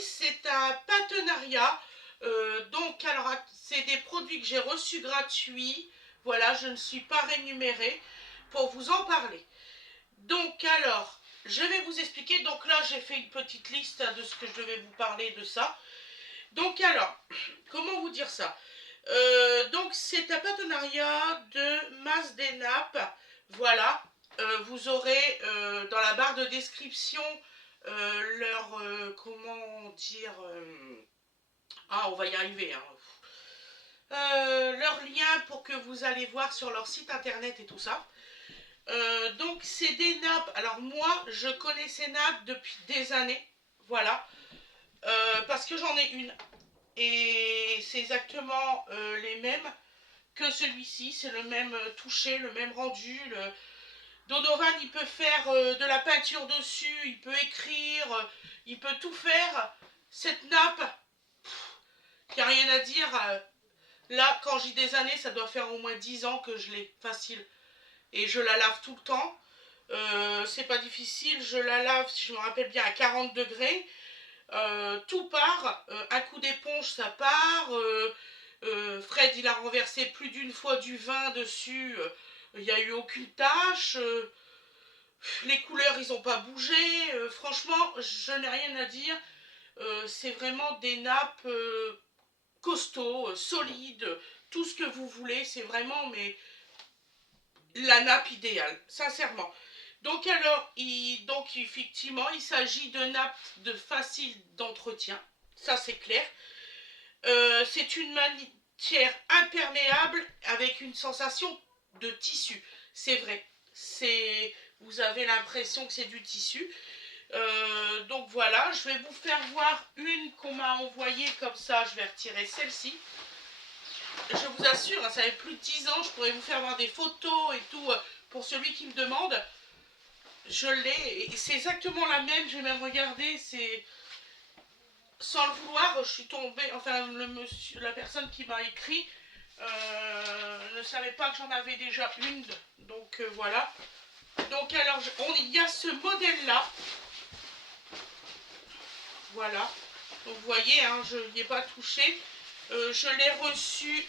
c'est un partenariat. Donc, alors, c'est des produits que j'ai reçus gratuits. Voilà, je ne suis pas rémunérée pour vous en parler. Donc, alors, je vais vous expliquer. Donc là, j'ai fait une petite liste de ce que je devais vous parler de ça. Donc, alors, comment vous dire ça? Donc, c'est un partenariat de Masse des Nappes. Voilà. Vous aurez dans la barre de description leur, comment dire, ah, on va y arriver, hein. Leur lien pour que vous allez voir sur leur site internet et tout ça. Donc c'est des nappes. Alors moi, je connais ces nappes depuis des années. Voilà. Parce que j'en ai une. Et c'est exactement les mêmes que celui-ci. C'est le même toucher, le même rendu. Donovan, il peut faire de la peinture dessus, il peut écrire, il peut tout faire. Cette nappe, il n'y a rien à dire. Là, quand j'ai des années, ça doit faire au moins 10 ans que je l'ai, facile. Et je la lave tout le temps. C'est pas difficile, je la lave, si je me rappelle bien, à 40 degrés. Tout part. Un coup d'éponge, ça part. Fred, il a renversé plus d'une fois du vin dessus. Il n'y a eu aucune tache. Les couleurs, ils n'ont pas bougé. Franchement, je n'ai rien à dire. C'est vraiment des nappes costauds, solides, tout ce que vous voulez. C'est vraiment mais la nappe idéale, sincèrement. Donc alors, donc effectivement, il s'agit de nappes de facile d'entretien. Ça, c'est clair. C'est une matière imperméable avec une sensation de tissu. C'est vrai. Vous avez l'impression que c'est du tissu. Donc voilà, je vais vous faire voir une qu'on m'a envoyée comme ça. Je vais retirer celle-ci. Je vous assure, ça fait plus de 10 ans, je pourrais vous faire voir des photos et tout pour celui qui me demande. Je l'ai, et c'est exactement la même, je vais même regarder, c'est... Sans le vouloir, je suis tombée, enfin la personne qui m'a écrit ne savait pas que j'en avais déjà une, donc voilà. Donc alors, il y a ce modèle-là, voilà. Donc vous voyez, hein, je n'y ai pas touché. Je l'ai reçu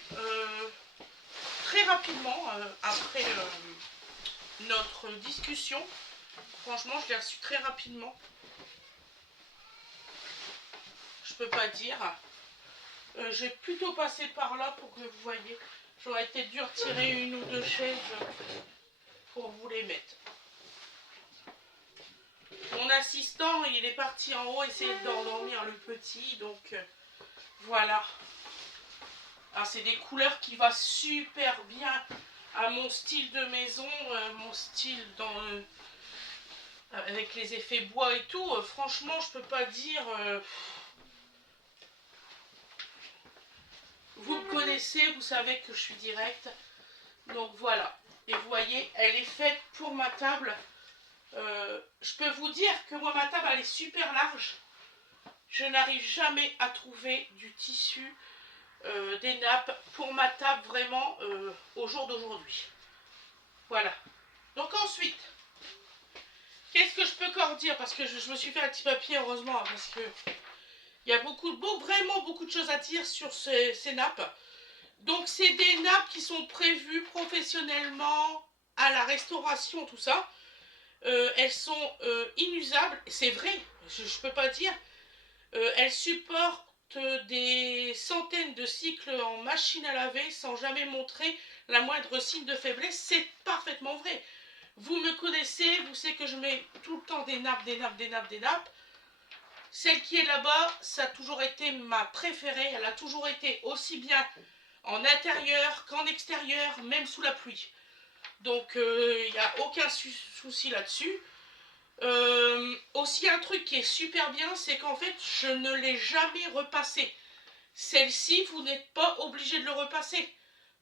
très rapidement après notre discussion. Franchement, je l'ai reçu très rapidement. Je peux pas dire. J'ai plutôt passé par là pour que vous voyez. J'aurais été dû retirer une ou deux chaises pour vous les mettre. Mon assistant, il est parti en haut essayer d'endormir le petit, donc voilà. Alors c'est des couleurs qui vont super bien à mon style de maison, mon style avec les effets bois et tout. Franchement, je peux pas dire. Vous me connaissez, vous savez que je suis directe. Donc voilà. Et vous voyez, elle est faite pour ma table. Je peux vous dire que moi, ma table, elle est super large. Je n'arrive jamais à trouver du tissu, des nappes pour ma table vraiment au jour d'aujourd'hui. Voilà. Donc ensuite, qu'est-ce que je peux encore dire? Parce que je me suis fait un petit papier, heureusement, parce que il y a vraiment beaucoup de choses à dire sur ces nappes. Donc c'est des nappes qui sont prévues professionnellement à la restauration, tout ça. Elles sont inusables, c'est vrai, je ne peux pas dire. Elles supportent des centaines de cycles en machine à laver sans jamais montrer la moindre signe de faiblesse. C'est parfaitement vrai. Vous me connaissez, vous savez que je mets tout le temps des nappes, des nappes, des nappes, des nappes. Celle qui est là-bas, ça a toujours été ma préférée. Elle a toujours été aussi bien en intérieur qu'en extérieur, même sous la pluie. Donc il n'y a aucun souci là-dessus. Aussi un truc qui est super bien, c'est qu'en fait je ne l'ai jamais repassée. Celle-ci, vous n'êtes pas obligé de le repasser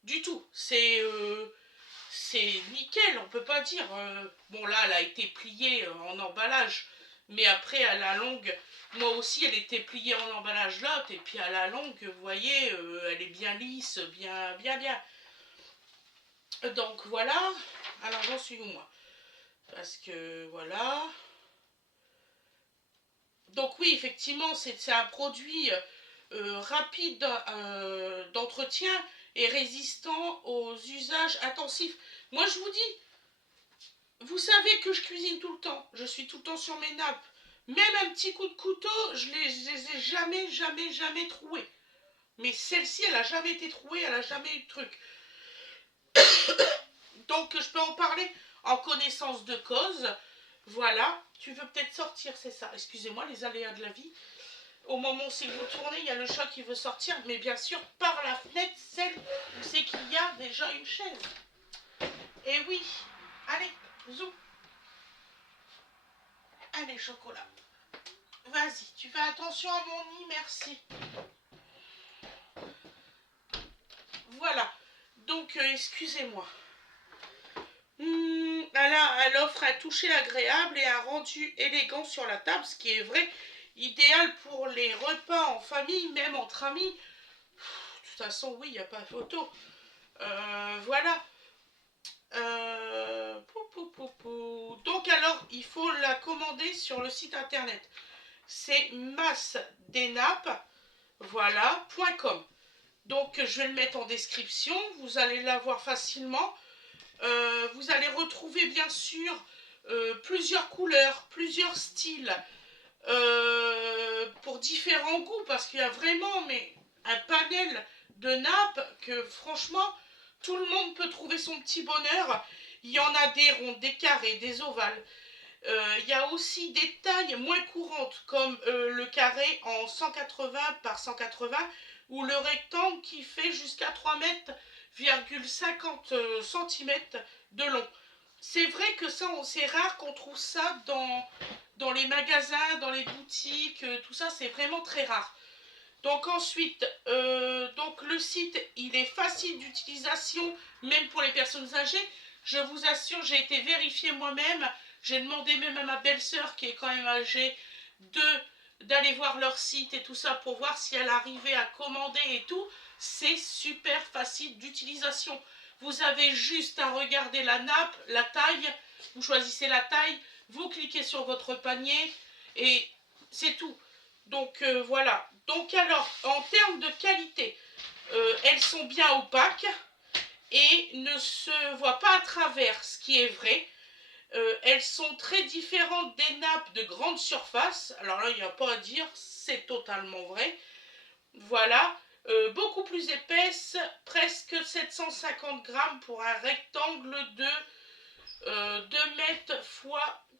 du tout. C'est nickel, on peut pas dire. Bon là, elle a été pliée en emballage, mais après à la longue, moi aussi elle était pliée en emballage là, et puis à la longue, vous voyez, elle est bien lisse, bien. Donc voilà. Alors j'en suis où moi? Parce que voilà. Donc oui, effectivement, c'est un produit rapide d'entretien et résistant aux usages intensifs. Moi, je vous dis, vous savez que je cuisine tout le temps. Je suis tout le temps sur mes nappes. Même un petit coup de couteau, je les ai jamais troués. Mais celle-ci, elle a jamais été trouée, elle a jamais eu de truc. Donc, je peux en parler en connaissance de cause. Voilà. Tu veux peut-être sortir, c'est ça. Excusez-moi, les aléas de la vie. Au moment où c'est que vous tournez, il y a le chat qui veut sortir. Mais bien sûr, par la fenêtre, celle où c'est qu'il y a déjà une chaise. Et oui. Allez, zou. Allez, chocolat. Vas-y, tu fais attention à mon nid, merci. Voilà. Donc, excusez-moi. Elle offre un toucher agréable et un rendu élégant sur la table, ce qui est vrai, idéal pour les repas en famille, même entre amis. De toute façon, oui, il n'y a pas photo. Voilà. Donc alors, il faut la commander sur le site internet. C'est massenapes, voilà, .com. Donc, je vais le mettre en description. Vous allez la voir facilement. Vous allez retrouver bien sûr plusieurs couleurs, plusieurs styles pour différents goûts parce qu'il y a vraiment un panel de nappes que franchement tout le monde peut trouver son petit bonheur. Il y en a des rondes, des carrés, des ovales. Il y a aussi des tailles moins courantes comme le carré en 180 par 180 ou le rectangle qui fait jusqu'à 3 mètres 50 cm de long. C'est vrai que ça, c'est rare qu'on trouve ça dans les magasins, dans les boutiques, tout ça, c'est vraiment très rare. Donc ensuite, donc le site, il est facile d'utilisation, même pour les personnes âgées. Je vous assure, j'ai été vérifiée moi-même. J'ai demandé même à ma belle-sœur, qui est quand même âgée, d'aller voir leur site et tout ça pour voir si elle arrivait à commander et tout. C'est super facile d'utilisation. Vous avez juste à regarder la nappe, la taille. Vous choisissez la taille, vous cliquez sur votre panier et c'est tout. Donc voilà. Donc alors, en termes de qualité, elles sont bien opaques et ne se voient pas à travers, ce qui est vrai. Elles sont très différentes des nappes de grande surface. Alors là, il n'y a pas à dire, c'est totalement vrai. Voilà. Beaucoup plus épaisse, presque 750 grammes pour un rectangle de 2 mètres x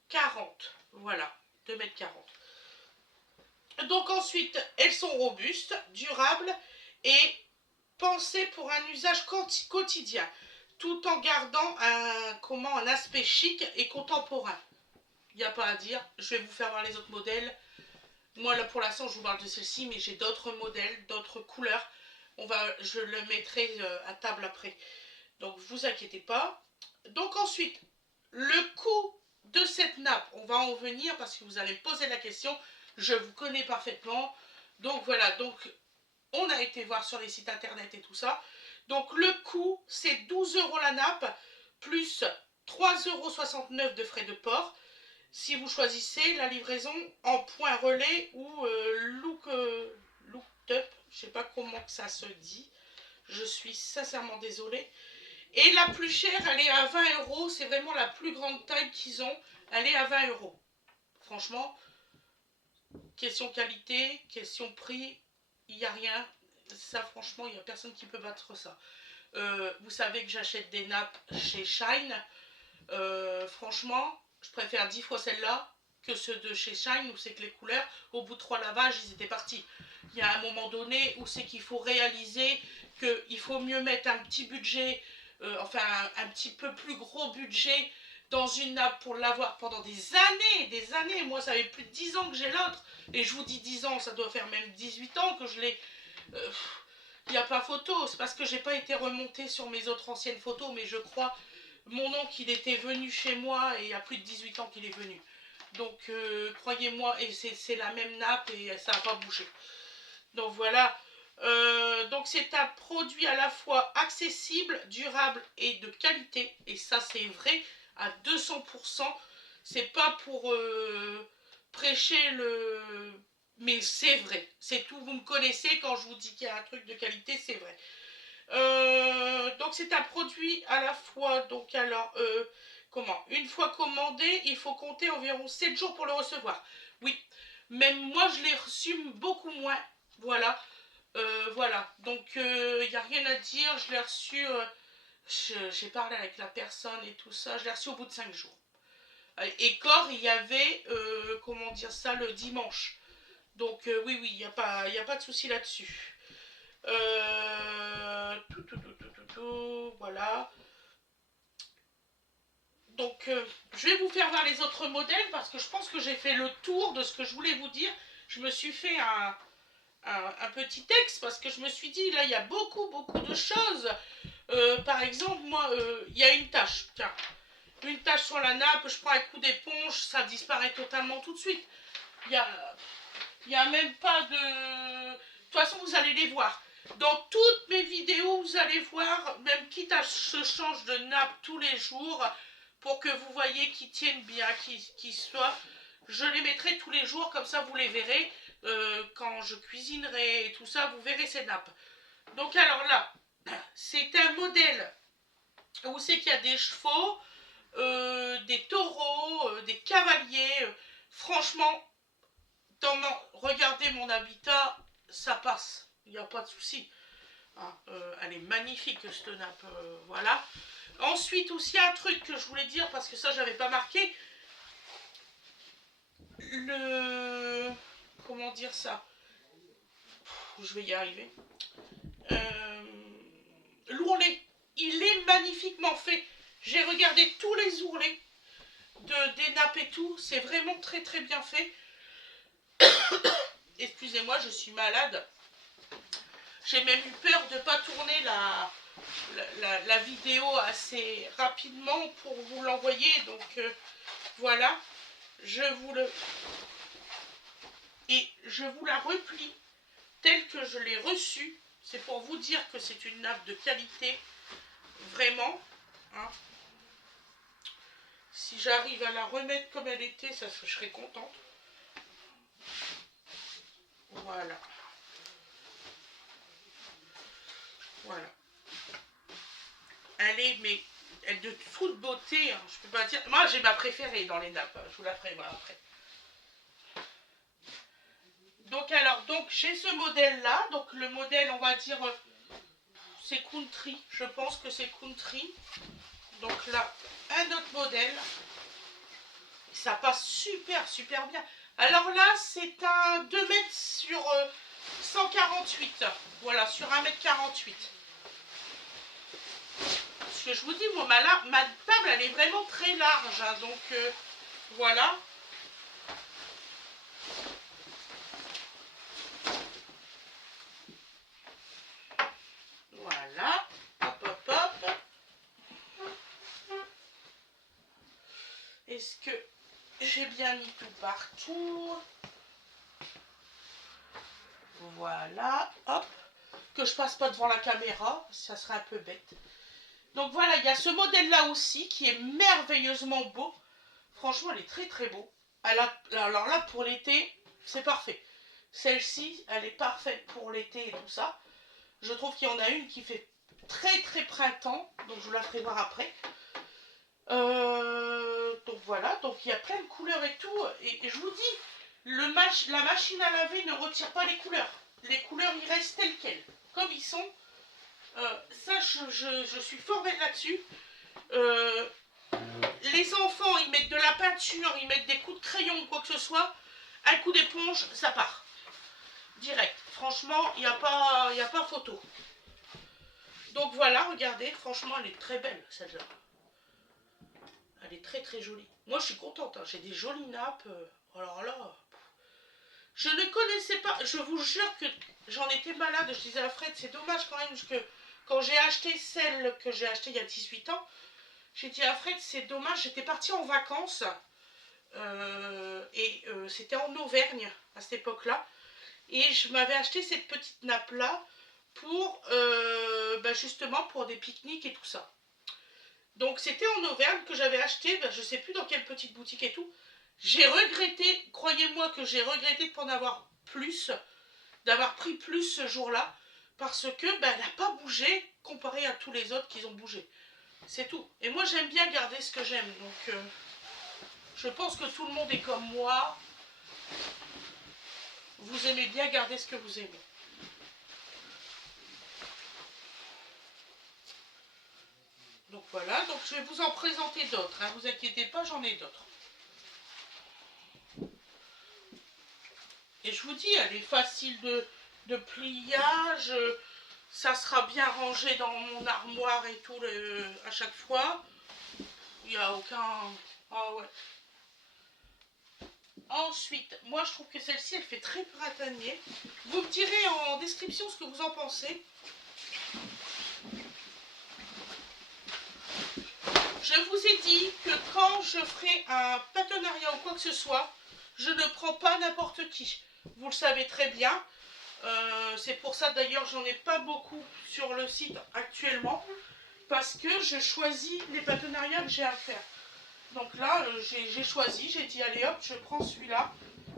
40. Voilà, 2 mètres 40. Donc ensuite, elles sont robustes, durables et pensées pour un usage quotidien, tout en gardant un aspect chic et contemporain. Il n'y a pas à dire, je vais vous faire voir les autres modèles. Moi là pour l'instant je vous parle de celle-ci, mais j'ai d'autres modèles, d'autres couleurs. Je le mettrai à table après. Donc vous inquiétez pas. Donc ensuite, le coût de cette nappe, on va en venir parce que vous allez me poser la question. Je vous connais parfaitement. Donc voilà, donc on a été voir sur les sites internet et tout ça. Donc le coût, c'est 12 € la nappe, plus 3,69 € de frais de port. Si vous choisissez la livraison en point relais ou looked up, je ne sais pas comment ça se dit. Je suis sincèrement désolée. Et la plus chère, elle est à 20 €. C'est vraiment la plus grande taille qu'ils ont. Elle est à 20 €. Franchement, question qualité, question prix, il n'y a rien. Ça, franchement, il n'y a personne qui peut battre ça. Vous savez que j'achète des nappes chez Shine. Franchement, je préfère 10 fois celle-là que ceux de chez Shine où c'est que les couleurs, au bout de 3 lavages, ils étaient partis. Il y a un moment donné où c'est qu'il faut réaliser qu'il faut mieux mettre un petit budget, un petit peu plus gros budget dans une nappe pour l'avoir pendant des années, des années. Moi, ça fait plus de 10 ans que j'ai l'autre. Et je vous dis 10 ans, ça doit faire même 18 ans que je l'ai. Il n'y a pas photo. C'est parce que j'ai pas été remontée sur mes autres anciennes photos, mais je crois, mon oncle, il était venu chez moi et il y a plus de 18 ans qu'il est venu. Donc, croyez-moi, et c'est la même nappe et ça n'a pas bougé. Donc voilà. Donc c'est un produit à la fois accessible, durable et de qualité. Et ça c'est vrai à 200%. C'est pas prêcher le... Mais c'est vrai, c'est tout, vous me connaissez, quand je vous dis qu'il y a un truc de qualité, c'est vrai. Donc c'est un produit à la fois, donc alors, comment, une fois commandé, il faut compter environ 7 jours pour le recevoir. Oui, même moi je l'ai reçu beaucoup moins, voilà. Voilà, donc il n'y a rien à dire, je l'ai reçu, j'ai parlé avec la personne et tout ça, je l'ai reçu au bout de 5 jours. Et corps, il y avait, comment dire ça, le dimanche. Donc oui, oui, il y a pas de souci là-dessus. Voilà. Donc je vais vous faire voir les autres modèles parce que je pense que j'ai fait le tour de ce que je voulais vous dire. Je me suis fait un petit texte parce que je me suis dit, là, il y a beaucoup, beaucoup de choses. Par exemple, moi, il y a une tache. Tiens, une tache sur la nappe, je prends un coup d'éponge, ça disparaît totalement tout de suite. Il y a, il y a même pas de... De toute façon, vous allez les voir. Dans toutes mes vidéos, vous allez voir, même quitte à ce que je change de nappe tous les jours, pour que vous voyez qu'ils tiennent bien, qu'ils soient... Je les mettrai tous les jours, comme ça vous les verrez. Quand je cuisinerai et tout ça, vous verrez ces nappes. Donc alors là, c'est un modèle où c'est qu'il y a des chevaux, des taureaux, des cavaliers. Franchement, regardez mon habitat, ça passe, il n'y a pas de souci. Hein, elle est magnifique cette nappe, voilà. Ensuite aussi un truc que je voulais dire, parce que ça j'avais pas marqué, le... Comment dire ça? Je vais y arriver. L'ourlet, il est magnifiquement fait. J'ai regardé tous les ourlets des nappes et tout, c'est vraiment très très bien fait. Excusez-moi, je suis malade. J'ai même eu peur de ne pas tourner la vidéo assez rapidement pour vous l'envoyer. Donc voilà, je vous le... Et je vous la replie telle que je l'ai reçue. C'est pour vous dire que c'est une nappe de qualité, vraiment. Hein. Si j'arrive à la remettre comme elle était, ça, je serais contente. Voilà. Voilà. Elle est, mais elle de toute beauté, hein, je peux pas dire. Moi, j'ai ma préférée dans les nappes. Je vous la ferai voir après. Donc alors, donc j'ai ce modèle-là. Donc le modèle, on va dire, c'est Country. Je pense que c'est Country. Donc là, un autre modèle. Ça passe super, super bien. Alors là, c'est un 2 mètres sur 148. Voilà, sur 1,48 m. Parce que je vous dis, moi, ma table, elle est vraiment très large. Hein, donc, voilà. Voilà. Hop, hop, hop. Est-ce que j'ai bien mis tout partout? Voilà. Hop. Que je passe pas devant la caméra. Ça serait un peu bête. Donc voilà, il y a ce modèle-là aussi qui est merveilleusement beau. Franchement, elle est très très beau. Alors là, pour l'été, c'est parfait. Celle-ci, elle est parfaite pour l'été et tout ça. Je trouve qu'il y en a une qui fait très très printemps. Donc je vous la ferai voir après. Donc voilà, donc il y a plein de couleurs et tout. Et je vous dis, la machine à laver ne retire pas les couleurs. Les couleurs, ils restent telles quelles. Comme ils sont. Ça, je suis formée là-dessus. Les enfants, ils mettent de la peinture, ils mettent des coups de crayon ou quoi que ce soit. Un coup d'éponge, ça part. Direct. Franchement, il n'y a pas photo. Donc voilà, regardez. Franchement, elle est très belle, celle-là. Elle est très très jolie. Moi, je suis contente. Hein. J'ai des jolies nappes. Alors là... Je ne connaissais pas... Je vous jure que j'en étais malade. Je disais à Fred, c'est dommage quand même que... Quand j'ai acheté celle que j'ai achetée il y a 18 ans, j'ai dit à Fred, c'est dommage, j'étais partie en vacances c'était en Auvergne à cette époque-là. Et je m'avais acheté cette petite nappe-là pour justement pour des pique-niques et tout ça. Donc c'était en Auvergne que j'avais acheté, je ne sais plus dans quelle petite boutique et tout. J'ai regretté, croyez-moi que j'ai regretté de ne pas en avoir plus, d'avoir pris plus ce jour-là, parce que ben, elle n'a pas bougé comparé à tous les autres qui ont bougé. C'est tout. Et moi j'aime bien garder ce que j'aime, donc je pense que tout le monde est comme moi. Vous aimez bien garder ce que vous aimez. Donc voilà, donc je vais vous en présenter d'autres, hein, vous inquiétez pas, j'en ai d'autres. Et je vous dis, elle est facile de pliage, ça sera bien rangé dans mon armoire et tout à chaque fois. Il n'y a aucun... Ah ouais. Ensuite, moi je trouve que celle-ci, elle fait très printanier. Vous me direz en description ce que vous en pensez. Je vous ai dit que quand je ferai un partenariat ou quoi que ce soit, je ne prends pas n'importe qui. Vous le savez très bien. C'est pour ça d'ailleurs j'en ai pas beaucoup sur le site actuellement. Parce que je choisis les partenariats que j'ai à faire. Donc là, j'ai choisi, j'ai dit allez hop, je prends celui-là.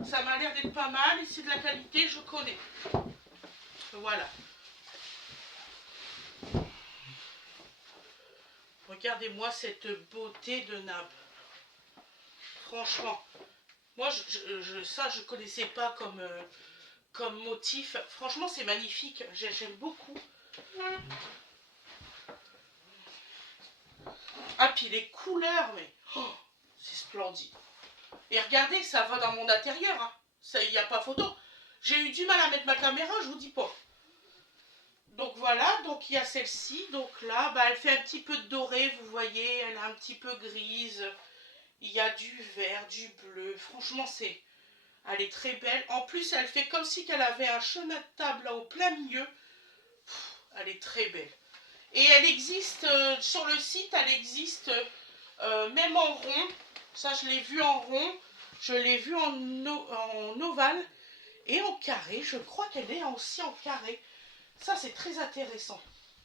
Ça m'a l'air d'être pas mal et c'est de la qualité, je connais. Voilà. Regardez-moi cette beauté de nappe. Franchement, moi ça je connaissais pas comme motif. Franchement c'est magnifique, j'aime beaucoup. Ah puis les couleurs, mais oh, c'est splendide. Et regardez, ça va dans mon intérieur, hein. Ça, il n'y a pas photo. J'ai eu du mal à mettre ma caméra, je vous dis pas. Donc voilà, donc il y a celle-ci. Donc là, bah, elle fait un petit peu de doré, vous voyez, elle est un petit peu grise. Il y a du vert, du bleu. Franchement, elle est très belle. En plus, elle fait comme si elle avait un chemin de table là au plein milieu. Elle est très belle. Et elle existe sur le site, elle existe même en rond. Ça, je l'ai vu en rond. Je l'ai vu en ovale et en carré. Je crois qu'elle est aussi en carré. Ça, c'est très intéressant.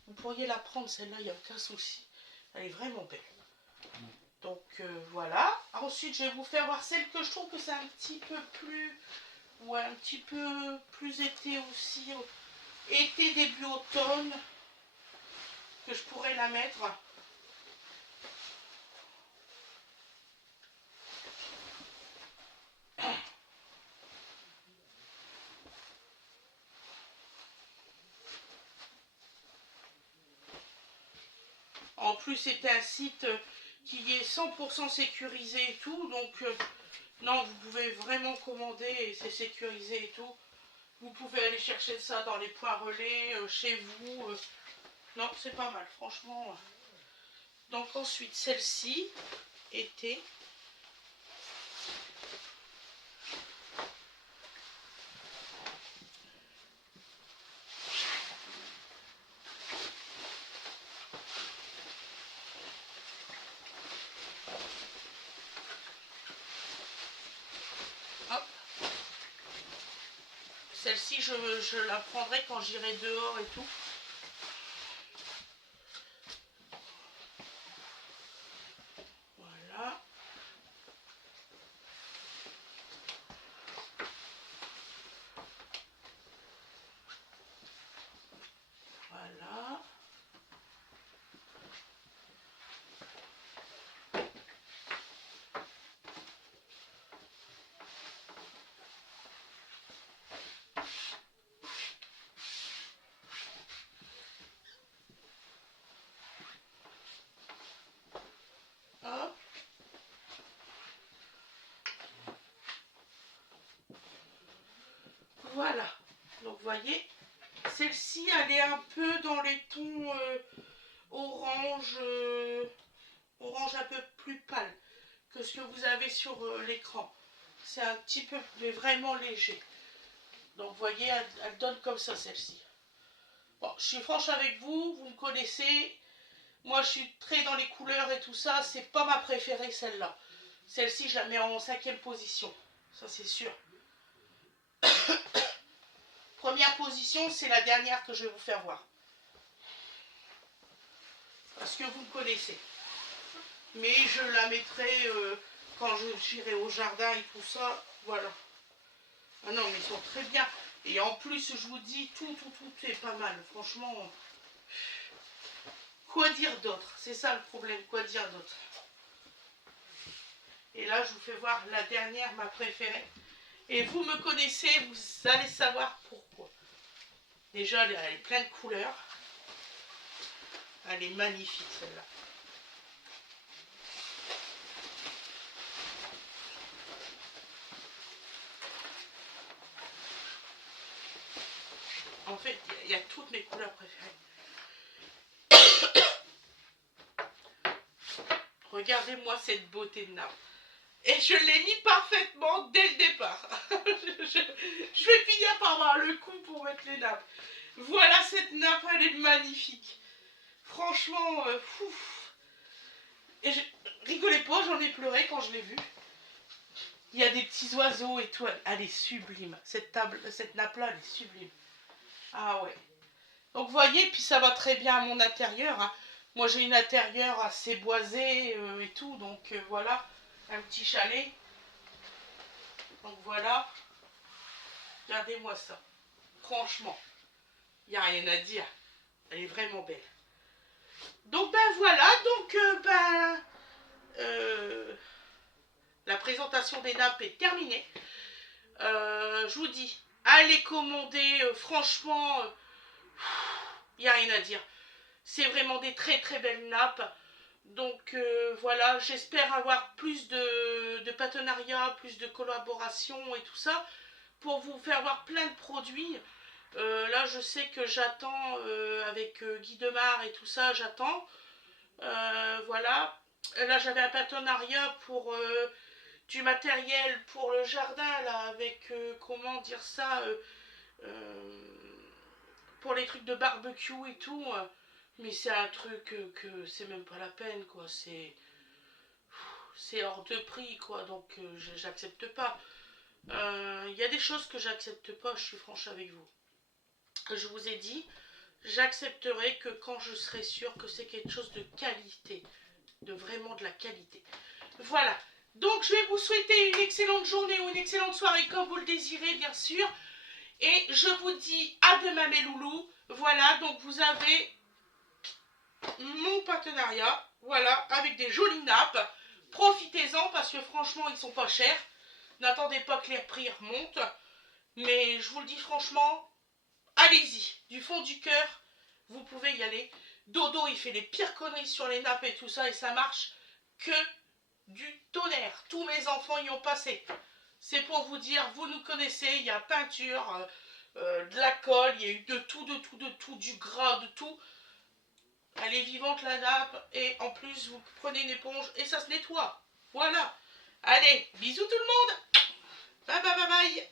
Vous pourriez la prendre, celle-là, il n'y a aucun souci. Elle est vraiment belle. Donc, voilà. Ensuite, je vais vous faire voir celle que je trouve que c'est un petit peu plus... Ouais, un petit peu plus été aussi. Été, début automne. Que je pourrais la mettre. En plus, c'est un site qui est 100% sécurisé et tout. Donc, non, vous pouvez vraiment commander et c'est sécurisé et tout. Vous pouvez aller chercher ça dans les points relais, chez vous. Non, c'est pas mal, franchement. Donc ensuite, celle-ci, été. Hop. Celle-ci, je la prendrai quand j'irai dehors et tout. Voilà. Voilà. Hop. Voilà. Donc vous voyez, celle-ci, elle est un peu dans les tons orange, orange un peu plus pâle que ce que vous avez sur l'écran. C'est un petit peu, mais vraiment léger. Donc vous voyez, elle donne comme ça celle-ci. Bon, je suis franche avec vous, vous me connaissez. Moi, je suis très dans les couleurs et tout ça. C'est pas ma préférée, celle-là. Celle-ci, je la mets en 5e position. Ça, c'est sûr. Première position, c'est la dernière que je vais vous faire voir. Parce que vous me connaissez. Mais je la mettrai quand j'irai au jardin et tout ça, voilà. Ah non, mais ils sont très bien. Et en plus, je vous dis, tout est pas mal. Franchement, quoi dire d'autre? C'est ça le problème, quoi dire d'autre? Et là, je vous fais voir la dernière, ma préférée. Et vous me connaissez, vous allez savoir pourquoi. Déjà, elle est pleine de couleurs. Elle est magnifique, celle-là. En fait, il y a toutes mes couleurs préférées. Regardez-moi cette beauté de nappe. Et je l'ai mis parfaitement dès le départ. je vais finir par avoir le coup pour mettre les nappes. Voilà cette nappe, elle est magnifique. Franchement, Et rigolez pas, j'en ai pleuré quand je l'ai vue. Il y a des petits oiseaux et tout. Elle est sublime. Cette nappe-là, elle est sublime. Ah ouais. Donc vous voyez, puis ça va très bien à mon intérieur. Hein. Moi j'ai une intérieur assez boisée et tout. Donc voilà, un petit chalet. Donc voilà. Regardez-moi ça. Franchement, il n'y a rien à dire. Elle est vraiment belle. Donc ben voilà, donc la présentation des nappes est terminée. Je vous dis, allez commander, franchement, il n'y a rien à dire. C'est vraiment des très belles nappes. Donc voilà, j'espère avoir plus de partenariats, plus de collaborations et tout ça, pour vous faire voir plein de produits. Là je sais que j'attends avec Guy Demar et tout ça, j'attends. Voilà. Là j'avais un partenariat pour du matériel pour le jardin là, avec comment dire ça, pour les trucs de barbecue et tout. Mais c'est un truc que c'est même pas la peine quoi, c'est hors de prix quoi, donc j'accepte pas. Il y a des choses que j'accepte pas, je suis franche avec vous. Je vous ai dit, j'accepterai que quand je serai sûre que c'est quelque chose de qualité, de vraiment de la qualité. Voilà, donc je vais vous souhaiter une excellente journée ou une excellente soirée comme vous le désirez bien sûr. Et je vous dis à demain mes loulous. Voilà, donc vous avez mon partenariat, voilà, avec des jolies nappes. Profitez-en parce que franchement ils sont pas chers. N'attendez pas que les prix remontent. Mais je vous le dis franchement, allez-y, du fond du cœur, vous pouvez y aller. Dodo il fait les pires conneries sur les nappes et tout ça et ça marche que du tonnerre. Tous mes enfants y ont passé. C'est pour vous dire, vous nous connaissez, il y a peinture, de la colle, il y a eu de tout, du gras, de tout. Elle est vivante la nappe et en plus vous prenez une éponge et ça se nettoie. Voilà. Allez, bisous tout le monde. Bye bye bye bye.